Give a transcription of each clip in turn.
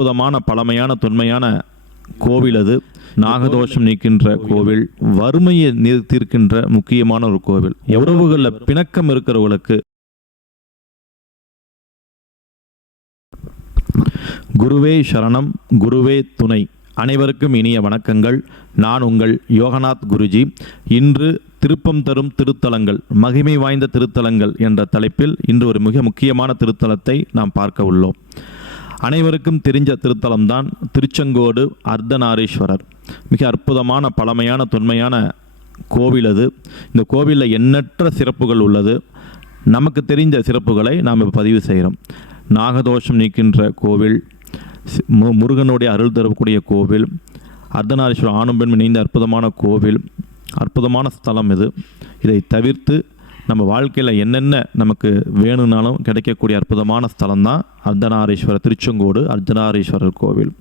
அற்புதமான பழமையான தொன்மையான கோவில் அது. நாகதோஷம் நீக்கின்ற கோவில் வறுமையை நிறுத்திருக்கின்ற தீர்க்கின்ற முக்கியமான ஒரு கோவில். உறவுகளில் பிணக்கம் இருக்கிறவங்களுக்கு குருவே சரணம் குருவே துணை. அனைவருக்கும் இனிய வணக்கங்கள். நான் உங்கள் யோகநாத் குருஜி. இன்று திருப்பம் தரும் திருத்தலங்கள் மகிமை வாய்ந்த திருத்தலங்கள் என்ற தலைப்பில் இன்று ஒரு மிக முக்கியமான திருத்தலத்தை நாம் பார்க்க உள்ளோம். அனைவருக்கும் தெரிஞ்ச திருத்தலம்தான் திருச்செங்கோடு அர்த்தநாரீஸ்வரர். மிக அற்புதமான பழமையான தொன்மையான கோவில் அது. இந்த கோவிலில் எண்ணற்ற சிறப்புகள் உள்ளது. நமக்கு தெரிந்த சிறப்புகளை நாம் பதிவு செய்கிறோம். நாகதோஷம் நீக்கின்ற கோவில் சி- மு- முருகனுடைய அருள் தரக்கூடிய கோவில் அர்த்தநாரீஸ்வரர் ஆணும் பெண் இணைந்த அற்புதமான கோவில் அற்புதமான ஸ்தலம் இது. இதை தவிர்த்து நம்ம வாழ்க்கையில் என்னென்ன நமக்கு வேணும்னாலும் கிடைக்கக்கூடிய அற்புதமான ஸ்தலம் தான் அர்த்தநாரீஸ்வரர் திருச்செங்கோடு அர்த்தநாரீஸ்வரர் கோவில்.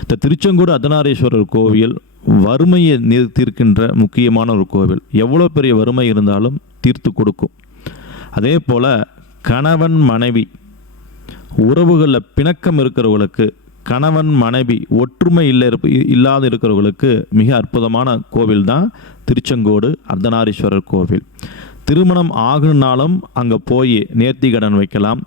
இந்த திருச்செங்கோடு அர்த்தநாரீஸ்வரர் கோவில் வறுமையை நீர் தீர்க்கின்ற முக்கியமான ஒரு கோவில். எவ்வளோ பெரிய வறுமை இருந்தாலும் தீர்த்து கொடுக்கும். அதே போல் கணவன் மனைவி உறவுகளில் பிணக்கம் இருக்கிறவங்களுக்கு கணவன் மனைவி ஒற்றுமை இல்லை இருப்ப- இல்லாத இருக்கிறவங்களுக்கு மிக அற்புதமான கோவில் தான் திருச்செங்கோடு அர்த்தநாரீஸ்வரர் கோவில். திருமணம் ஆகுனாலும் அங்கே போய் நேர்த்தி கடன் வைக்கலாம்.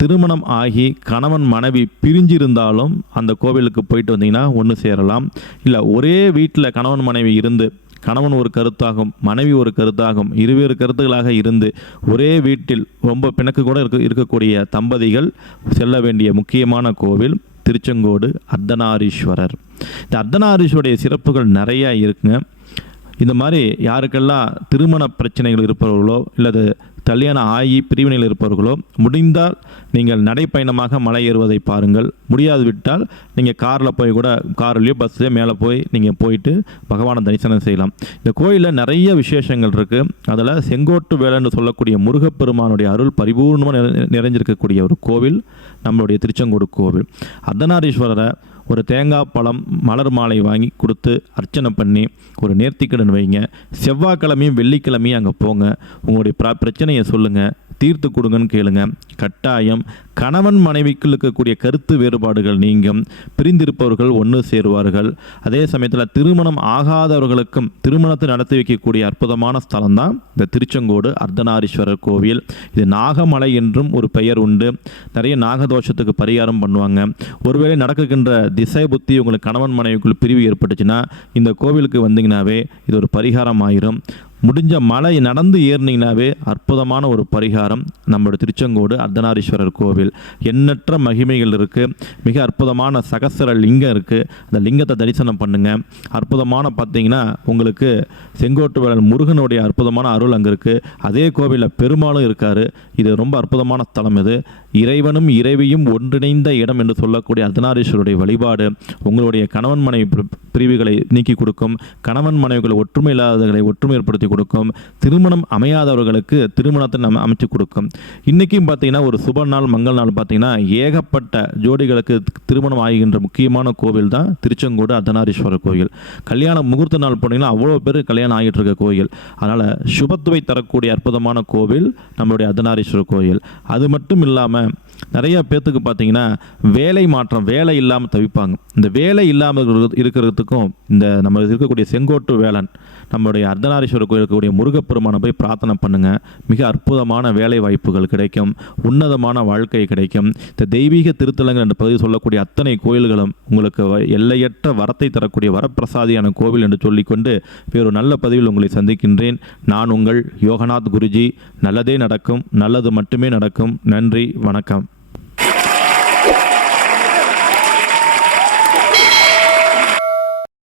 திருமணம் ஆகி கணவன் மனைவி பிரிஞ்சிருந்தாலும் அந்த கோவிலுக்கு போயிட்டு வந்தீங்கன்னா ஒன்று சேரலாம். இல்லை ஒரே வீட்டில் கணவன் மனைவி இருந்து கணவன் ஒரு கருத்தாகும் மனைவி ஒரு கருத்தாகும் இருவேறு கருத்துக்களாக இருந்து ஒரே வீட்டில் ரொம்ப பிணக்கு கூட இருக்க இருக்கக்கூடிய தம்பதிகள் செல்ல வேண்டிய முக்கியமான கோவில் திருச்செங்கோடு அர்த்தநாரீஸ்வரர். இந்த அர்த்தநாரீஸ்வருடைய சிறப்புகள் நிறையா இருக்குங்க. இந்த மாதிரி யாருக்கெல்லாம் திருமண பிரச்சனைகள் இருப்பவர்களோ இல்லது கல்யாணம் ஆகி பிரிவினையில் இருப்பவர்களோ முடிந்தால் நீங்கள் நடைப்பயணமாக மலை ஏறுவதை பாருங்கள். முடியாது விட்டால் நீங்கள் காரில் போய் கூட கார்லேயோ பஸ்லேயோ மேலே போய் நீங்கள் போயிட்டு பகவானை தரிசனம் செய்யலாம். இந்த கோயிலில் நிறைய விசேஷங்கள் இருக்குது அதில் செங்கோட்டு வேலைன்னு சொல்லக்கூடிய முருகப்பெருமானுடைய அருள் பரிபூர்ணமாக நிறை- நிறைஞ்சிருக்கக்கூடிய ஒரு கோவில் நம்மளுடைய திருச்செங்கோடு கோவில். அர்த்தநாரீஸ்வரரை ஒரு தேங்காய் பழம் மலர் மாலை வாங்கி கொடுத்து அர்ச்சனை பண்ணி ஒரு நேர்த்திக்கடன் வைங்க. செவ்வாய்க்கிழமையும் வெள்ளிக்கிழமையும் அங்கே போங்க. உங்களுடைய ப்ரா பிரச்சனையை சொல்லுங்கள் தீர்த்து கொடுங்கன்னு கேளுங்க. கட்டாயம் கணவன் மனைவிக்குள் இருக்கக்கூடிய கருத்து வேறுபாடுகள் நீங்கும். பிரிந்திருப்பவர்கள் ஒன்று சேருவார்கள். அதே சமயத்தில் திருமணம் ஆகாதவர்களுக்கும் திருமணத்தை நடத்தி வைக்கக்கூடிய அற்புதமான ஸ்தலம் தான் இந்த திருச்செங்கோடு அர்த்தநாரீஸ்வரர் கோவில். இது நாகமலை என்றும் ஒரு பெயர் உண்டு. நிறைய நாகதோஷத்துக்கு பரிகாரம் பண்ணுவாங்க. ஒருவேளை நடக்குகின்ற திசை புத்தி உங்களுக்கு கணவன் மனைவிக்குள் பிரிவு ஏற்பட்டுச்சுன்னா இந்த கோவிலுக்கு வந்தீங்கன்னாவே இது ஒரு பரிகாரம் ஆயிரும் முடிஞ்ச மலை நடந்து ஏறினீங்கனாவே அற்புதமான ஒரு பரிகாரம். நம்மளோட திருச்செங்கோடு அர்த்தநாரீஸ்வரர் கோவில். எண்ணற்ற மகிமைகள் இருக்குது மிக அற்புதமான சகசர லிங்கம் இருக்குது அந்த லிங்கத்தை தரிசனம் பண்ணுங்கள் அற்புதமான பார்த்தீங்கன்னா உங்களுக்கு செங்கோட்டு வேலன் முருகனுடைய அற்புதமான அருள் அங்கே இருக்குது அதே கோவிலில் பெருமாளும் இருக்கார். இது ரொம்ப அற்புதமான ஸ்தலம் இது. இறைவனும் இறைவியும் ஒன்றிணைந்த இடம் என்று சொல்லக்கூடிய அர்த்தநாரீஸ்வருடைய வழிபாடு உங்களுடைய கணவன் மனைவி பிரிவுகளை நீக்கி கொடுக்கும். கணவன் மனைவிகள் ஒற்றுமை இல்லாதவர்களை ஒற்றுமை ஏற்படுத்தி கொடுக்கும். திருமணம் அமையாதவர்களுக்கு திருமணத்தை நம்ம அமைச்சு கொடுக்கும். இன்றைக்கும் பார்த்தீங்கன்னா ஒரு சுப நாள் மங்கள் நாள் பார்த்தீங்கன்னா ஏகப்பட்ட ஜோடிகளுக்கு திருமணம் ஆகின்ற முக்கியமான கோவில் தான் திருச்செங்கோடு அர்த்தநாரீஸ்வரர் கோயில். கல்யாண முகூர்த்த நாள் போனீங்கன்னா அவ்வளோ பேர் கல்யாணம் ஆகிட்டு இருக்க கோயில். அதனால் சுபத்துவை தரக்கூடிய அற்புதமான கோவில் நம்மளுடைய அர்த்தநாரீஸ்வரர் கோயில். அது மட்டும் இல்லாமல் நிறைய பேர்த்துக்கு பார்த்தீங்கன்னா வேலை மாற்றம் வேலை இல்லாமல் தவிப்பாங்க. இந்த வேலை இல்லாமல் இருக்கிறதுக்கும் இந்த நம்ம இருக்கக்கூடிய செங்கோட்டு வேலன் நம்மளுடைய அர்த்தநாரீஸ்வரர் கோயில் இருக்கக்கூடிய முருகப்பெருமானை போய் பிரார்த்தனை பண்ணுங்க. மிக அற்புதமான வேலை வாய்ப்புகள் கிடைக்கும். உன்னதமான வாழ்க்கை கிடைக்கும். இந்த தெய்வீக திருத்தலங்கள் என்று பகுதி சொல்லக்கூடிய அத்தனை கோயில்களும் உங்களுக்கு வ- எல்லையற்ற வரத்தை தரக்கூடிய வரப்பிரசாதியான கோவில் என்று சொல்லிக்கொண்டு வேறு நல்ல பதிவில் உங்களை சந்திக்கின்றேன். நான் உங்கள் யோகநாத் குருஜி. நல்லதே நடக்கும். நல்லது மட்டுமே நடக்கும். நன்றி. வணக்கம்.